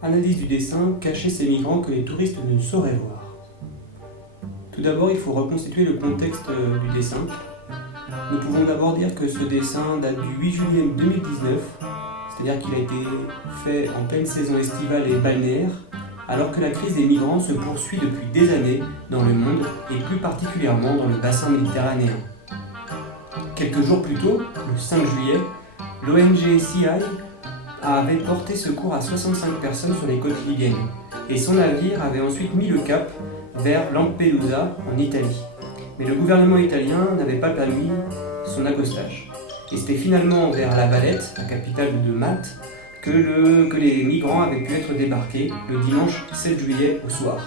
Analyse du dessin, cacher ces migrants que les touristes ne sauraient voir. Tout d'abord, il faut reconstituer le contexte du dessin. Nous pouvons d'abord dire que ce dessin date du 8 juillet 2019, c'est-à-dire qu'il a été fait en pleine saison estivale et balnéaire, alors que la crise des migrants se poursuit depuis des années dans le monde et plus particulièrement dans le bassin méditerranéen. Quelques jours plus tôt, le 5 juillet, l'ONG CI avait porté secours à 65 personnes sur les côtes libyennes et son navire avait ensuite mis le cap vers Lampedusa en Italie. Mais le gouvernement italien n'avait pas permis son accostage. Et c'était finalement vers La Valette, la capitale de Malte, que les migrants avaient pu être débarqués le dimanche 7 juillet au soir.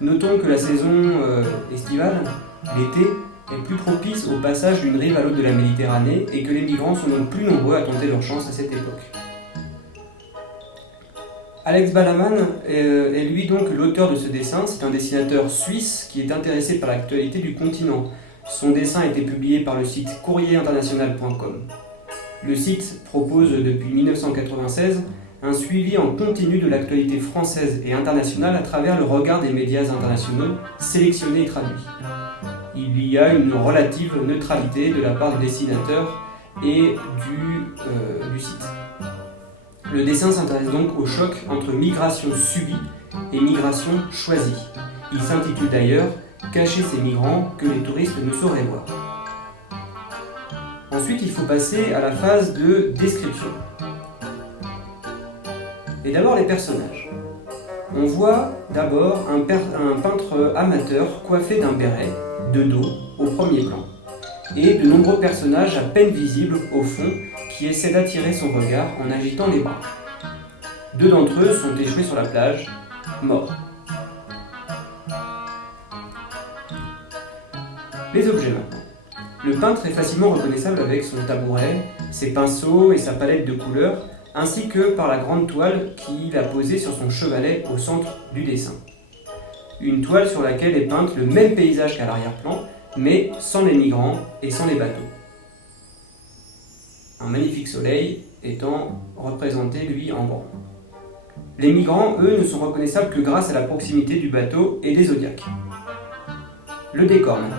Notons que la saison estivale, l'été, est plus propice au passage d'une rive à l'autre de la Méditerranée et que les migrants sont donc plus nombreux à tenter leur chance à cette époque. Alex Balaman est lui donc l'auteur de ce dessin. C'est un dessinateur suisse qui est intéressé par l'actualité du continent. Son dessin a été publié par le site courrierinternational.com. Le site propose depuis 1996 un suivi en continu de l'actualité française et internationale à travers le regard des médias internationaux sélectionnés et traduits. Il y a une relative neutralité de la part du dessinateur et du site. Le dessin s'intéresse donc au choc entre migration subie et migration choisie. Il s'intitule d'ailleurs « Cacher ces migrants que les touristes ne sauraient voir ». Ensuite, il faut passer à la phase de description. Et d'abord les personnages. On voit d'abord un peintre amateur coiffé d'un béret, de dos, au premier plan, et de nombreux personnages à peine visibles au fond qui essaient d'attirer son regard en agitant les bras. Deux d'entre eux sont échoués sur la plage, morts. Les objets maintenant. Le peintre est facilement reconnaissable avec son tabouret, ses pinceaux et sa palette de couleurs, ainsi que par la grande toile qu'il a posée sur son chevalet au centre du dessin. Une toile sur laquelle est peinte le même paysage qu'à l'arrière-plan, mais sans les migrants et sans les bateaux. Un magnifique soleil étant représenté, lui, en grand. Les migrants, eux, ne sont reconnaissables que grâce à la proximité du bateau et des zodiaques. Le décor, maintenant.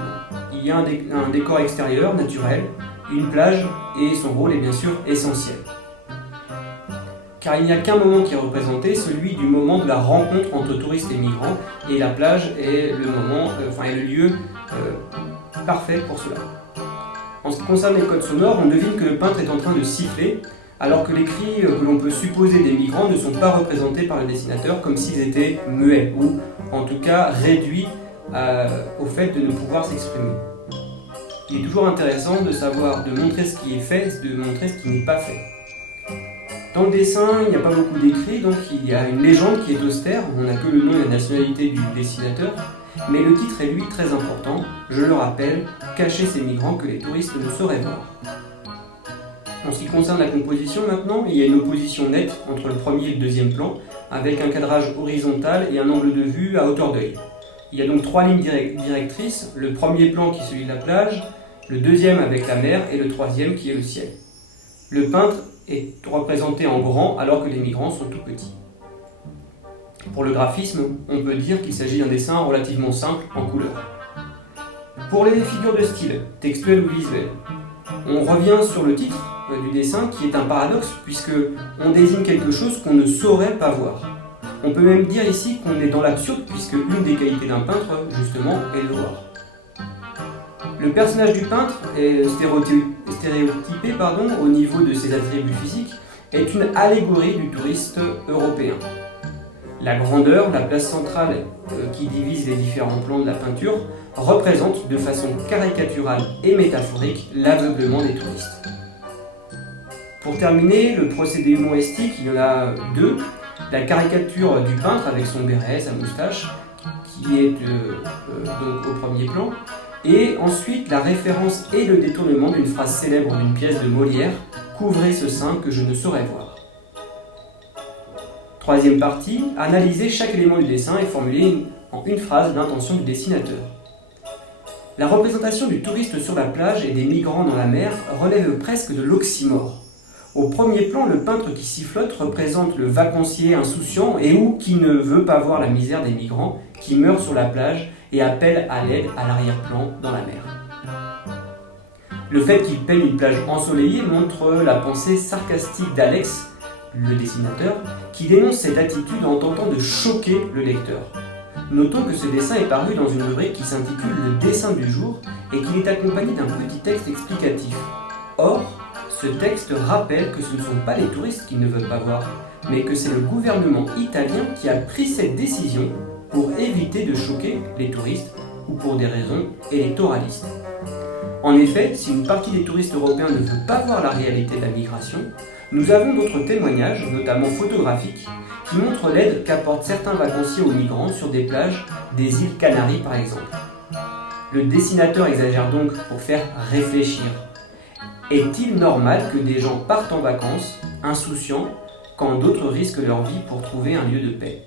Il y a un décor extérieur, naturel, une plage, et son rôle est bien sûr essentiel. Car il n'y a qu'un moment qui est représenté, celui du moment de la rencontre entre touristes et migrants, et la plage est le lieu parfait pour cela. En ce qui concerne les codes sonores, on devine que le peintre est en train de siffler, alors que les cris que l'on peut supposer des migrants ne sont pas représentés par le dessinateur comme s'ils étaient muets, ou en tout cas réduits au fait de ne pouvoir s'exprimer. Il est toujours intéressant de montrer ce qui est fait, de montrer ce qui n'est pas fait. Dans le dessin, il n'y a pas beaucoup d'écrits, donc il y a une légende qui est austère, on n'a que le nom et la nationalité du dessinateur, mais le titre est lui très important, je le rappelle, « Cacher ces migrants que les touristes ne sauraient voir ». En ce qui concerne la composition maintenant, il y a une opposition nette entre le premier et le deuxième plan, avec un cadrage horizontal et un angle de vue à hauteur d'œil. Il y a donc trois lignes directrices, le premier plan qui est celui de la plage, le deuxième avec la mer et le troisième qui est le ciel. Le peintre est représenté en grand alors que les migrants sont tout petits. Pour le graphisme, on peut dire qu'il s'agit d'un dessin relativement simple en couleur. Pour les figures de style, textuelles ou visuelles, on revient sur le titre du dessin qui est un paradoxe puisque on désigne quelque chose qu'on ne saurait pas voir. On peut même dire ici qu'on est dans l'absurde puisque une des qualités d'un peintre, justement, est le voir. Le personnage du peintre est stéréotypé au niveau de ses attributs physiques, est une allégorie du touriste européen. La grandeur, la place centrale qui divise les différents plans de la peinture, représente de façon caricaturale et métaphorique l'aveuglement des touristes. Pour terminer, le procédé humoristique, il y en a deux. La caricature du peintre avec son béret, sa moustache, qui est donc au premier plan, et ensuite la référence et le détournement d'une phrase célèbre d'une pièce de Molière, « Couvrez ce sein que je ne saurais voir ». Troisième partie, analyser chaque élément du dessin et formuler en une phrase l'intention du dessinateur. La représentation du touriste sur la plage et des migrants dans la mer relève presque de l'oxymore. Au premier plan, le peintre qui sifflote représente le vacancier insouciant et ou qui ne veut pas voir la misère des migrants qui meurent sur la plage et appelle à l'aide à l'arrière-plan dans la mer. Le fait qu'il peigne une plage ensoleillée montre la pensée sarcastique d'Alex, le dessinateur, qui dénonce cette attitude en tentant de choquer le lecteur. Notons que ce dessin est paru dans une rubrique qui s'intitule « Le dessin du jour » et qu'il est accompagné d'un petit texte explicatif. Or, ce texte rappelle que ce ne sont pas les touristes qui ne veulent pas voir, mais que c'est le gouvernement italien qui a pris cette décision pour éviter de choquer les touristes ou pour des raisons électoralistes. En effet, si une partie des touristes européens ne veut pas voir la réalité de la migration, nous avons d'autres témoignages, notamment photographiques, qui montrent l'aide qu'apportent certains vacanciers aux migrants sur des plages des îles Canaries par exemple. Le dessinateur exagère donc pour faire réfléchir. Est-il normal que des gens partent en vacances, insouciants, quand d'autres risquent leur vie pour trouver un lieu de paix ?